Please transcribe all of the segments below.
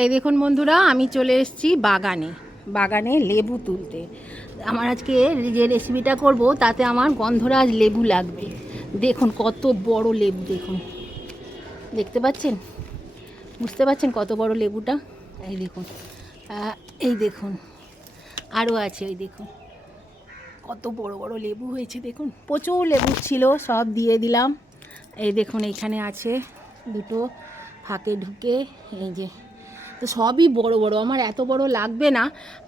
এই দেখুন বন্ধুরা, আমি চলে এসেছি বাগানে লেবু তুলতে। আমার আজকে যে রেসিপিটা করব তাতে আমার গন্ধরাজ লেবু লাগবে। দেখুন কত বড় লেবু, দেখুন, দেখতে পাচ্ছেন, বুঝতে পারছেন কত বড় লেবুটা? এই দেখুন, এই দেখুন, আরও আছে, ওই দেখুন কত বড় বড় লেবু হয়েছে। দেখুন প্রচুর লেবু ছিল, সব দিয়ে দিলাম। এই দেখুন এইখানে আছে দুটো ফাঁকে ঢুকে, এই যে, তো সবই বড় বড়। আমার এত বড় লাগবে না,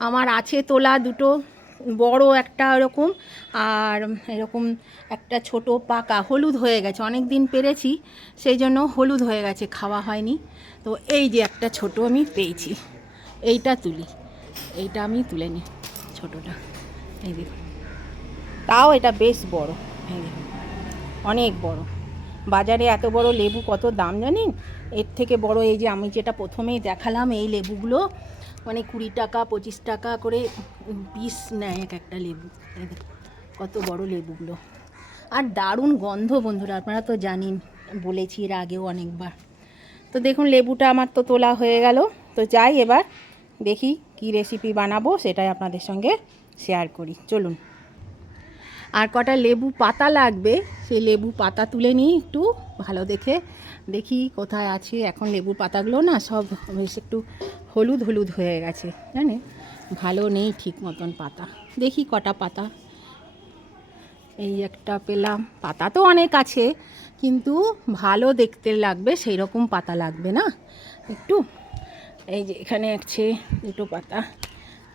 আমার আছে তোলা দুটো বড়, একটা এরকম আর এরকম একটা ছোট পাকা, হলুদ হয়ে গেছে, অনেক দিন পেরেছি সেই জন্য হলুদ হয়ে গেছে, খাওয়া হয়নি। তো এই যে একটা ছোট আমি পেয়েছি, এইটা তুলি, এইটা আমি তুলে নিই ছোটোটা। এই দেখুন, তাও এটা বেশ বড়, এই দেখুন অনেক বড়। বাজারে এত বড় লেবু কত দাম জানেন? এর থেকে বড় এই যে আমি যেটা প্রথমেই দেখালাম, এই লেবুগুলো মানে 20 টাকা 25 টাকা করে পিস নেয় এক একটা লেবু। কত বড় লেবুগুলো, আর দারুণ গন্ধ বন্ধুরা, আপনারা তো জানেন, বলেছি এর আগেও অনেকবার। তো দেখুন লেবুটা আমার তো তোলা হয়ে গেল। তো যাই এবার দেখি কি রেসিপি বানাবো, সেটাই আপনাদের সঙ্গে শেয়ার করি, চলুন। আর কটা লেবু পাতা লাগবে, সেই লেবু পাতা তুলে নিই একটু ভালো দেখে, দেখি কোথায় আছে। এখন লেবু পাতাগুলো না সব বেশ একটু হলুদ হলুদ হয়ে গেছে, জানেন, ভালো নেই ঠিক মতন পাতা। দেখি কটা পাতা, এই একটা পেলাম। পাতা তো অনেক আছে, কিন্তু ভালো দেখতে লাগবে সেই রকম পাতা লাগবে না একটু। এই যে এখানে আছে দুটো পাতা,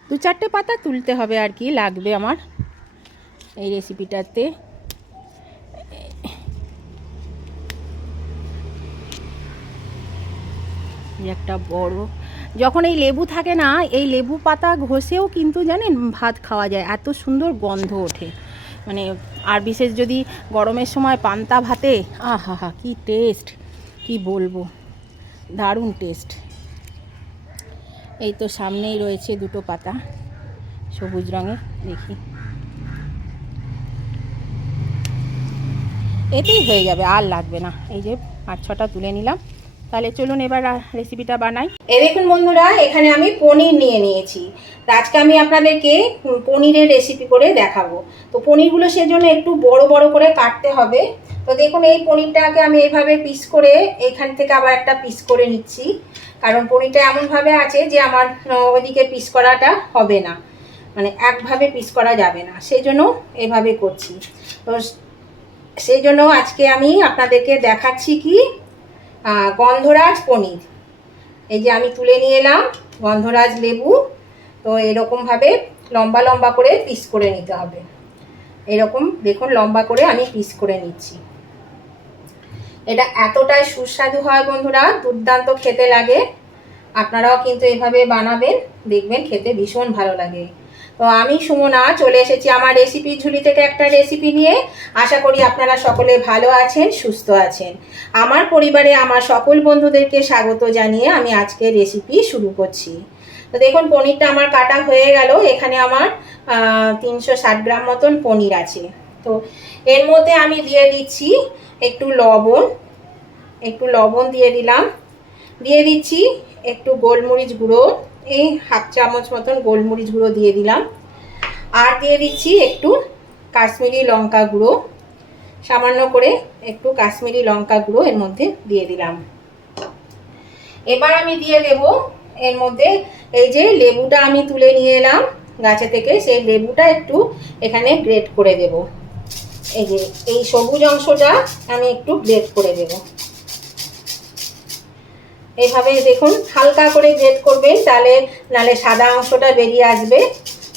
2-4টে পাতা তুলতে হবে আর কি, লাগবে আমার এই রেসিপিটাতে। একটা বড়, যখন এই লেবু থাকে না, এই লেবু পাতা ঘষেও কিন্তু জানেন ভাত খাওয়া যায়, এত সুন্দর গন্ধ ওঠে। মানে আর বিশেষ যদি গরমের সময় পান্তা ভাতে, আহা হা কি টেস্ট, কি বলবো, দারুণ টেস্ট। এই তো সামনেই রয়েছে দুটো পাতা সবুজ রঙের, দেখি এতেই হয়ে যাবে, আর লাগবে না। এই যে 5-6টা তুলে নিলাম, তাহলে চলুন এবার রেসিপিটা বানাই। এই দেখুন বন্ধুরা, এখানে আমি পনির নিয়ে নিয়েছি। তো আজকে আমি আপনাদেরকে পনিরের রেসিপি করে দেখাবো। তো পনিরগুলো সেজন্য একটু বড় বড় করে কাটতে হবে। তো দেখুন এই পনিরটাকে আমি এইভাবে পিস করে, এখান থেকে আবার একটা পিস করে নিচ্ছি, কারণ পনিরটা এমনভাবে আছে যে আমার ওইদিকে পিস করাটা হবে না, মানে একভাবে পিস করা যাবে না, সেই জন্য এভাবে করছি। তো সেই জন্য আজকে আমি আপনাদেরকে দেখাচ্ছি কি, গন্ধরাজ পনির। এই যে আমি তুলে নিয়ে এলাম গন্ধরাজ লেবু। তো এরকমভাবে লম্বা লম্বা করে পিস করে নিতে হবে, এরকম দেখুন লম্বা করে আমি পিস করে নিচ্ছি। এটা এতটাই সুস্বাদু হয় বন্ধুরা, দুর্দান্ত খেতে লাগে। আপনারাও কিন্তু এভাবে বানাবেন, দেখবেন খেতে ভীষণ ভালো লাগে। তো আমি সুমনা চলে এসেছি আমার রেসিপির ঝুলি থেকে একটা রেসিপি নিয়ে। আশা করি আপনারা সকলে ভালো আছেন, সুস্থ আছেন। আমার পরিবারে আমার সকল বন্ধুদেরকে স্বাগত জানিয়ে আমি আজকে রেসিপি শুরু করছি। তো দেখুন পনিরটা আমার কাটা হয়ে গেল। এখানে আমার 360 গ্রাম মতন পনির আছে। তো এর মধ্যে আমি দিয়ে দিচ্ছি একটু লবণ দিয়ে দিলাম, দিয়ে দিচ্ছি একটু গোলমরিচ গুঁড়ো, এই 1/2 চামচ মতন গোলমরিচ গুঁড়ো দিয়ে দিলাম, আর দিয়ে দিচ্ছি একটু কাশ্মীরি লঙ্কা গুঁড়ো, সামান্য করে একটু কাশ্মীরি লঙ্কা গুঁড়ো এর মধ্যে দিয়ে দিলাম। এবার আমি দিয়ে দেব এর মধ্যে এই যে লেবুটা আমি তুলে নিয়ে এলাম গাছে থেকে, সেই লেবুটা একটু এখানে গ্রেট করে দেব। এই যে এই সবুজ অংশটা আমি একটু গ্রেট করে দেব, এইভাবে দেখুন হালকা করে গ্রেট করবেন, তাহলে নালে সাদা অংশটা বেরিয়ে আসবে।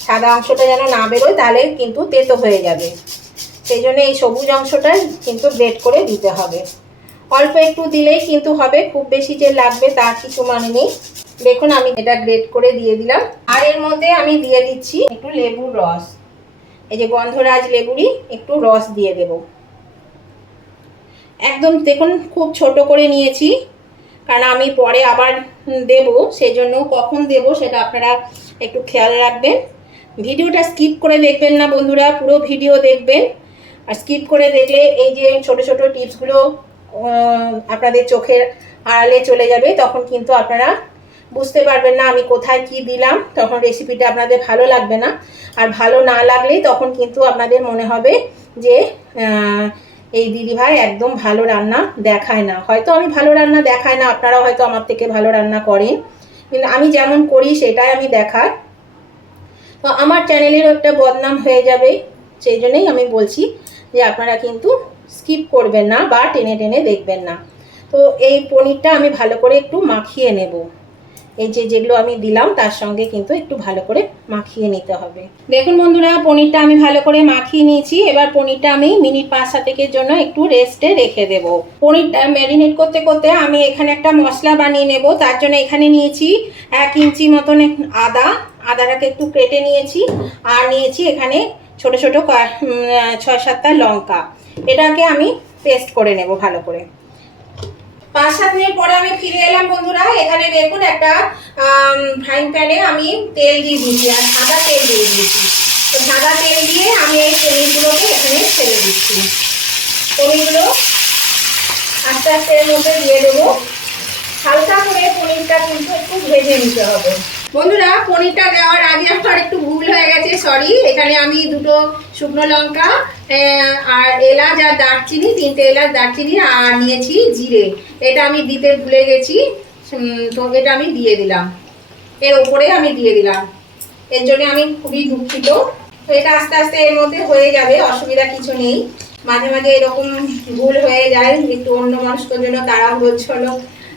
সাদা অংশটা যেন না বেরোয়, তাহলে কিন্তু তেতো হয়ে যাবে, সেই জন্য এই সবুজ অংশটা কিন্তু গ্রেট করে দিতে হবে। অল্প একটু দিলেই কিন্তু হবে, খুব বেশি যে লাগবে তার কিছু মানে নেই। দেখুন আমি এটা গ্রেট করে দিয়ে দিলাম, আর এর মধ্যে আমি দিয়ে দিচ্ছি একটু লেবুর রস। এই যে গন্ধরাজ লেবুরই একটু রস দিয়ে দেব। একদম দেখুন খুব ছোট করে নিয়েছি, কারণ আমি পরে আবার দেব, সেই জন্য কখন দেব সেটা আপনারা একটু খেয়াল রাখবেন। ভিডিওটা স্কিপ করে দেখবেন না বন্ধুরা, পুরো ভিডিও দেখবেন। আর স্কিপ করে দেখলে এই যে ছোট ছোট টিপসগুলো আপনাদের চোখের আড়ালে চলে যাবে, তখন কিন্তু আপনারা বুঝতে পারবেন না আমি কোথায় কি দিলাম, তখন রেসিপিটা আপনাদের ভালো লাগবে না। আর ভালো না লাগলেই তখন কিন্তু আপনাদের মনে হবে যে এই দিদিভাই একদম ভালো রান্না দেখায় না। হয়তো আমি ভালো রান্না দেখাই না, আপনারাও হয়তো আমার থেকে ভালো রান্না করেন, কিন্তু আমি যেমন করি সেটাই আমি দেখাই। তো আমার চ্যানেলেরও একটা বদনাম হয়ে যাবে, সেই জন্যই আমি বলছি যে আপনারা কিন্তু স্কিপ করবেন না বা টেনে টেনে দেখবেন না। তো এই পনিরটা আমি ভালো করে একটু মাখিয়ে নেব। এই যেগুলো আমি দিলাম তার সঙ্গে কিন্তু একটু ভালো করে মাখিয়ে নিতে হবে। দেখুন বন্ধুরা, পনিরটা আমি ভালো করে মাখিয়ে নিয়েছি। এবার পনিরটা আমি মিনিট 5-7 জন্য একটু রেস্টে রেখে দেব। পনিরটা ম্যারিনেট করতে করতে আমি এখানে একটা মশলা বানিয়ে নেব। তার জন্য এখানে নিয়েছি 1 ইঞ্চি মতন আদাটাকে একটু কেটে নিয়েছি, আর নিয়েছি এখানে ছোট ছোট 6-7টা লঙ্কা। এটাকে আমি পেস্ট করে নেব ভালো করে। 5-7 মিনিট পরে আমি ফিরে এলাম বন্ধুরা। এখানে দেখুন একটা ফ্রাইং প্যানে আমি তেল দিয়ে দিয়েছি, আর সাদা তেল দিয়ে দিয়েছি। তো সাদা তেল দিয়ে আমি এই পনিরগুলোকে এখানে ছেড়ে দিচ্ছি। পনিরগুলো আস্তে আস্তে এর মধ্যে দিয়ে দেবো। হালকা করে পনিরটা কিন্তু একটু ভেজে নিতে হবে বন্ধুরা। পনিরটা দেওয়ার আগে আমার একটু ভুল হয়ে গেছে, সরি। এখানে আমি 2টো শুকনো লঙ্কা আর এলাচ আর দারচিনি, 3টে এলাচ দারচিনি আর নিয়েছি জিরে, এটা আমি দিতে ভুলে গেছি। তো এটা আমি দিয়ে দিলাম, এর ওপরে আমি দিয়ে দিলাম। এর জন্য আমি খুবই দুঃখিত। তো এটা আস্তে আস্তে এর মধ্যে হয়ে যাবে, অসুবিধা কিছু নেই। মাঝে মাঝে এরকম ভুল হয়ে যায়, একটু অন্য মানুষের জন্য তাড়াহুড়োর জন্য,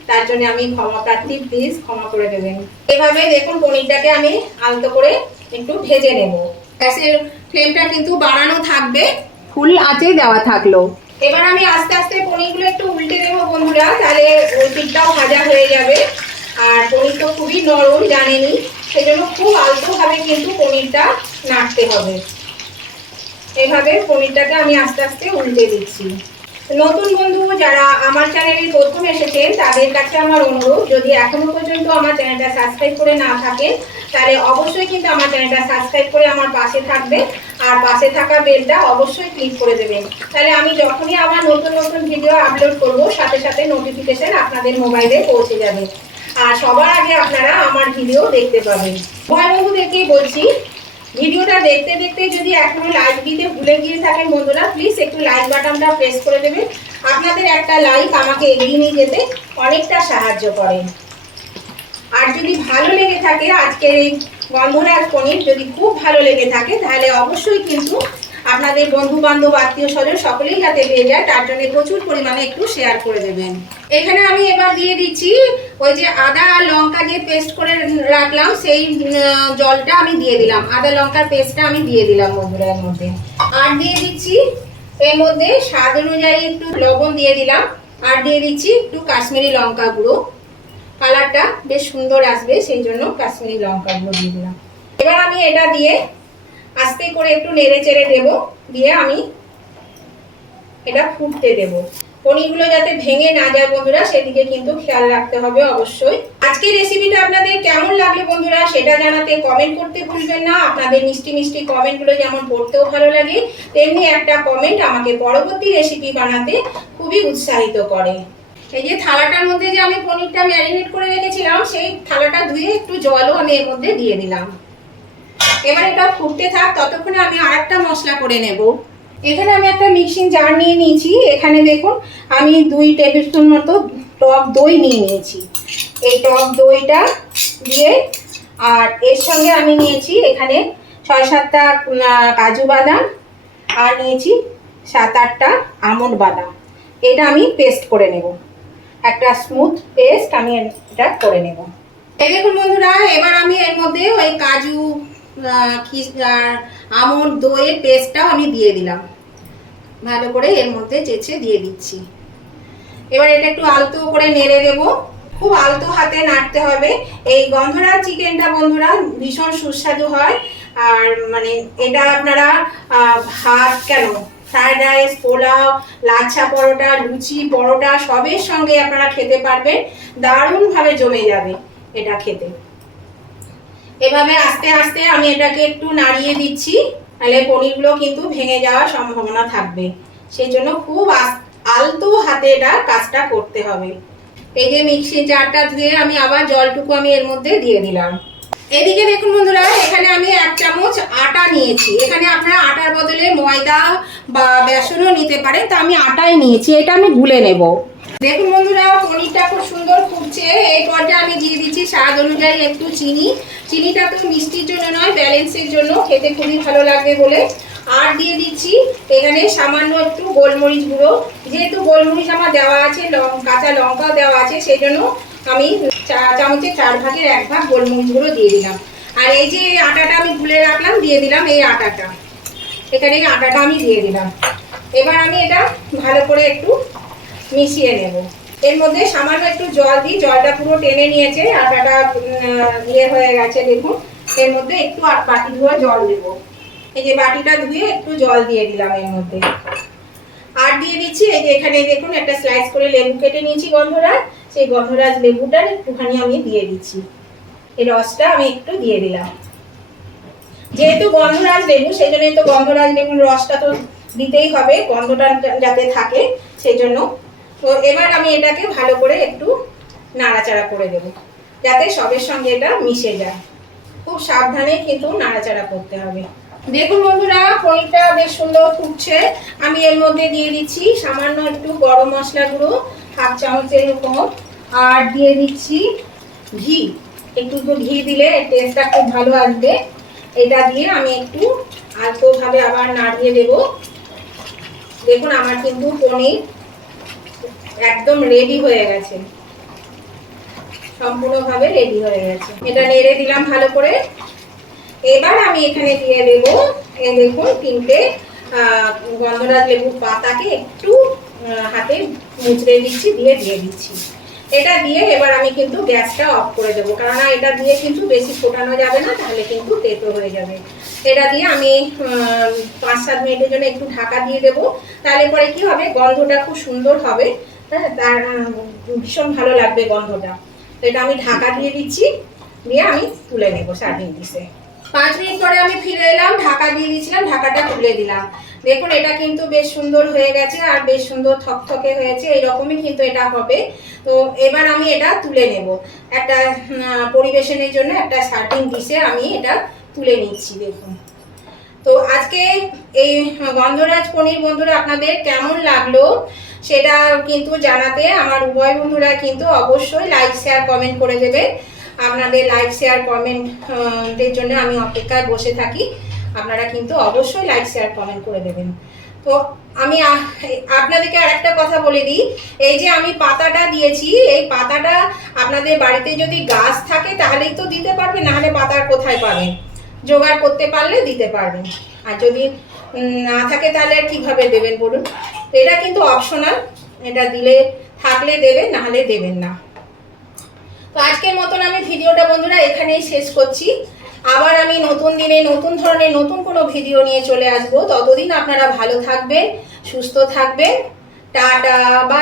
তার জন্য আমি ক্ষমা প্রার্থী, প্লিজ ক্ষমা করে দেবেন। এভাবে দেখুন পনিরটাকে আমি আলতো করে একটু ভেজে নেব। গ্যাসের ফ্লেমটা কিন্তু বাড়ানো থাকবে, ফুল আঁচে দেওয়া থাকলো। এবার আমি আস্তে আস্তে পনিরগুলো একটু উল্টে দেবো বন্ধুরা, তাহলে ওই পিঠটাও ভাজা হয়ে যাবে। আর পনির তো খুবই নরম জানেনই, সেই জন্য খুব আলতোভাবে কিন্তু পনিরটা নাড়তে হবে। এভাবে পনিরটাকে আমি আস্তে আস্তে উল্টে দিচ্ছি। নতুন বন্ধু যারা আমার চ্যানেলে প্রথম এসেছেন তাদের কাছে আমার অনুরোধ, যদি এখনো পর্যন্ত আমার চ্যানেলটা সাবস্ক্রাইব করে না থাকেন তাহলে অবশ্যই কিন্তু আমার চ্যানেলটা সাবস্ক্রাইব করে আমার পাশে থাকবে, আর পাশে থাকা বেলটা অবশ্যই ক্লিক করে দেবেন। তাহলে আমি যখনই আমার নতুন নতুন ভিডিও আপলোড করব সাথে সাথে নোটিফিকেশন আপনাদের মোবাইলে পৌঁছে যাবে, আর সবার আগে আপনারা আমার ভিডিও দেখতে পাবেন। ভয় বন্ধুদেরকেই বলছি, ভিডিওটা দেখতে দেখতে যদি এখনো লাইক দিতে ভুলে গিয়ে থাকেন বন্ধুরা, প্লিজ একটু লাইক বাটনটা প্রেস করে দেবেন। আপনাদের একটা লাইক আমাকে এগিয়ে নিয়ে যেতে অনেকটা সাহায্য করে। আর যদি ভালো লেগে থাকে আজকের এই গন্ধরাজ পনির যদি খুব ভালো লেগে থাকে, তাহলে অবশ্যই কিন্তু আপনাদের বন্ধু বান্ধব আত্মীয় স্বজন সকলেই যাতে পেয়ে যায়, তার জন্য প্রচুর পরিমাণে একটু শেয়ার করে দেবেন। এখানে আমি এবার দিয়ে দিচ্ছি ওই যে আদা আর লঙ্কা যে পেস্ট করে রাখলাম, সেই জলটা আমি দিয়ে দিলাম। আদা লঙ্কার পেস্টটা আমি দিয়ে দিলাম বন্ধুরা এর মধ্যে। আর দিয়ে দিচ্ছি এর মধ্যে স্বাদ অনুযায়ী একটু লবণ দিয়ে দিলাম, আর দিয়ে দিচ্ছি একটু কাশ্মীরি লঙ্কা গুঁড়ো। কালারটা বেশ সুন্দর আসবে সেই জন্য কাশ্মীরি লঙ্কা গুঁড়ো দিয়ে দিলাম। এবার আমি এটা দিয়ে আস্তে করে একটু নেড়ে চেড়ে দেবো, দিয়ে আমি এটা ফুটতে দেবো। পনিরগুলো যাতে ভেঙে না যায় বন্ধুরা, সেদিকে কিন্তু খেয়াল রাখতে হবে অবশ্যই। আজকের রেসিপিটা আপনাদের কেমন লাগলো বন্ধুরা সেটা জানাতে কমেন্ট করতে ভুলবেন না। আপনাদের মিষ্টি মিষ্টি কমেন্টগুলো যেমন পড়তেও ভালো লাগে, তেমনি একটা কমেন্ট আমাকে পরবর্তী রেসিপি বানাতে খুবই উৎসাহিত করে। এই যে থালাটার মধ্যে যে আমি পনিরটা ম্যারিনেট করে রেখেছিলাম, সেই থালাটা ধুয়ে একটু জলও আমি এর মধ্যে দিয়ে দিলাম। এবার এটা ফুটতে থাক, ততক্ষণে আমি আরেকটা মশলা করে নেব। এখানে আমি একটা মিক্সিং জার নিয়ে নিয়েছি। এখানে দেখুন আমি 2 টেবিল স্পুন মতো টক দই নিয়ে নিয়েছি। এই টক দইটা দিয়ে, আর এর সঙ্গে আমি নিয়েছি এখানে 6-7টা কাজু বাদাম, আর নিয়েছি 7-8টা আমন্ড বাদাম। এটা আমি পেস্ট করে নেব, একটা স্মুথ পেস্ট আমি এটা করে নেব। এই দেখুন বন্ধুরা, এবার আমি এর মধ্যে ওই কাজু আমন্ড দইয়ের পেস্টটাও আমি দিয়ে দিলাম, ভালো করে এর মধ্যে চেঁচে দিয়ে দিচ্ছি। এবার এটা একটু আলতো করে নেড়ে দেব, খুব আলতো হাতে নাড়তে হবে। এই গন্ধরাজ চিকেনটা বন্ধুরা ভীষণ সুস্বাদু হয়, আর মানে এটা আপনারা ভাত কেন, ফ্রাইড রাইস, পোলাও, লাচ্ছা পরোটা, লুচি পরোটা সবের সঙ্গে আপনারা খেতে পারবেন, দারুণভাবে জমে যাবে এটা খেতে। এভাবে আস্তে আস্তে আমি এটাকে একটু নাড়িয়ে দিচ্ছি, তাহলে পনিরগুলো কিন্তু ভেঙে যাওয়ার সম্ভাবনা থাকবে, সেই জন্য খুব আলতো হাতে এটা কাজটা করতে হবে। এই যে মিক্সি জারটা ধুয়ে আমি আবার জলটুকু আমি এর মধ্যে দিয়ে দিলাম। এদিকে দেখুন বন্ধুরা, এখানে আমি 1 চামচ আটা নিয়েছি। এখানে আপনারা আটার বদলে ময়দা বা বেসনও নিতে পারেন, তো আমি আটাই নিয়েছি। এটা আমি গুলে নেব। দেখুন বন্ধুরা, পনিরটা খুব সুন্দর ফুটছে। এই পর্যায়ে আমি দিয়ে দিচ্ছি স্বাদ অনুযায়ী একটু চিনি। চিনিটা তো মিষ্টির জন্য নয়, ব্যালেন্সের জন্য, খেতে খুবই ভালো লাগবে বলে। আর দিয়ে দিচ্ছি এখানে সামান্য একটু গোলমরিচ গুঁড়ো। যেহেতু গোলমরিচ আমার দেওয়া আছে, কাঁচা লঙ্কাও দেওয়া আছে, সেই জন্য আমি চামচের 4 ভাগের 1 ভাগ গোলমরিচ গুঁড়ো দিয়ে দিলাম। আর এই যে আটাটা আমি গুলে রাখলাম, দিয়ে দিলাম এই আটাটা। এখানে এই আটাটা আমি দিয়ে দিলাম। এবার আমি এটা ভালো করে একটু মিশিয়ে নেব। এর মধ্যে সামান্য একটু জল দিই, জলটা পুরো টেনে নিয়েছে, আটাটা ইয়ে হয়ে গেছে। দেখুন এর মধ্যে একটু বাটি ধোয়া জল দেবো। এই যে বাটিটা ধুয়ে একটু জল দিয়ে দিলাম এর মধ্যে। আর দিয়ে দিচ্ছি এই যে এখানে দেখুন একটা স্লাইস করে লেবু কেটে নিয়েছি গন্ধরাজ, সেই গন্ধরাজ লেবুটার একটুখানি আমি দিয়ে দিচ্ছি। এই রসটা আমি একটু দিয়ে দিলাম। যেহেতু গন্ধরাজ লেবু, সেই জন্য তো গন্ধরাজ লেবুর রসটা তো দিতেই হবে, গন্ধটা যাতে থাকে সেই জন্য। তো এবার আমি এটাকে ভালো করে একটু নাড়াচাড়া করে দেবো, যাতে সবের সঙ্গে এটা মিশে যায়। খুব সাবধানে কিন্তু নাড়াচাড়া করতে হবে। দেখুন বন্ধুরা, পনিরটা বেশ সুন্দর ফুটছে। আমি এর মধ্যে দিয়ে দিচ্ছি সামান্য একটু গরম মশলা গুঁড়ো, 1/2 চামচের এরকম। আর দিয়ে দিচ্ছি ঘি। একটু তো ঘি দিলে টেস্টটা খুব ভালো আসবে। এটা দিয়ে আমি একটু আলতোভাবে আবার নাড়িয়ে দেব। দেখুন আমার কিন্তু পনির একদম রেডি হয়ে গেছে, সম্পূর্ণভাবে রেডি হয়ে গেছে। এটা নেড়ে দিলাম ভালো করে। এবার আমি এখানে দিয়ে দেব, এই দেখুন 3টে গন্ধরাজ লেবুর পাতাকে একটু হাতে মুচড়ে দিচ্ছি, দিয়ে দিচ্ছি। এটা দিয়ে এবার আমি কিন্তু গ্যাসটা অফ করে দেবো, কারণ এটা দিয়ে কিন্তু বেশি ফোটানো যাবে না, তাহলে কিন্তু তেতো হয়ে যাবে। এটা দিয়ে আমি 5-7 মিনিটের জন্য একটু ঢাকা দিয়ে দেবো। তাহলে পরে কি হবে, গন্ধটা খুব সুন্দর হবে। হ্যাঁ, তার ভীষণ ভালো লাগবে গন্ধটা। তো এটা আমি ঢাকা দিয়ে দিচ্ছি, দিয়ে আমি তুলে নেবো সার্ভিং ডিশে। 5 মিনিট পরে আমি ফিরে এলাম, ঢাকা দিয়ে দিয়েছিলাম, ঢাকাটা তুলে দিলাম। দেখুন এটা কিন্তু বেশ সুন্দর হয়ে গেছে, আর বেশ সুন্দর থকথকে হয়েছে। এইরকমই কিন্তু এটা হবে। তো এবার আমি এটা তুলে নেব একটা পরিবেশনের জন্য, একটা সার্ভিং ডিশে আমি এটা তুলে নিচ্ছি। দেখুন, তো আজকে এই গন্ধরাজ পনির বন্ধুরা আপনাদের কেমন লাগলো সেটা কিন্তু জানাতে আমার উভয় বন্ধুরা কিন্তু অবশ্যই লাইক শেয়ার কমেন্ট করে দেবেন। আপনাদের লাইক শেয়ার কমেন্টের জন্য আমি অপেক্ষায় বসে থাকি। আপনারা কিন্তু অবশ্যই লাইক শেয়ার কমেন্ট করে দেবেন। তো আমি আপনাদেরকে আরেকটা কথা বলে দিই, এই যে আমি পাতাটা দিয়েছি, এই পাতাটা আপনাদের বাড়িতে যদি গাছ থাকে তাহলেই তো দিতে পারবেন, নাহলে পাতা কোথায় পাবেন? জোগাড় করতে পারলে দিতে পারবেন, আর যদি না থাকে তাহলে কিভাবে দেবেন বলুন? এটা কিন্তু অপশনাল, এটা দিলে থাকলে দেবেন, নাহলে দেবেন না। তো আজকের মতন আমি ভিডিওটা বন্ধুরা এখানেই শেষ করছি। আবার আমি নতুন দিনে নতুন ধরনের নতুন কোনো ভিডিও নিয়ে চলে আসবো। ততদিন আপনারা ভালো থাকবেন, সুস্থ থাকবেন। Tata, by.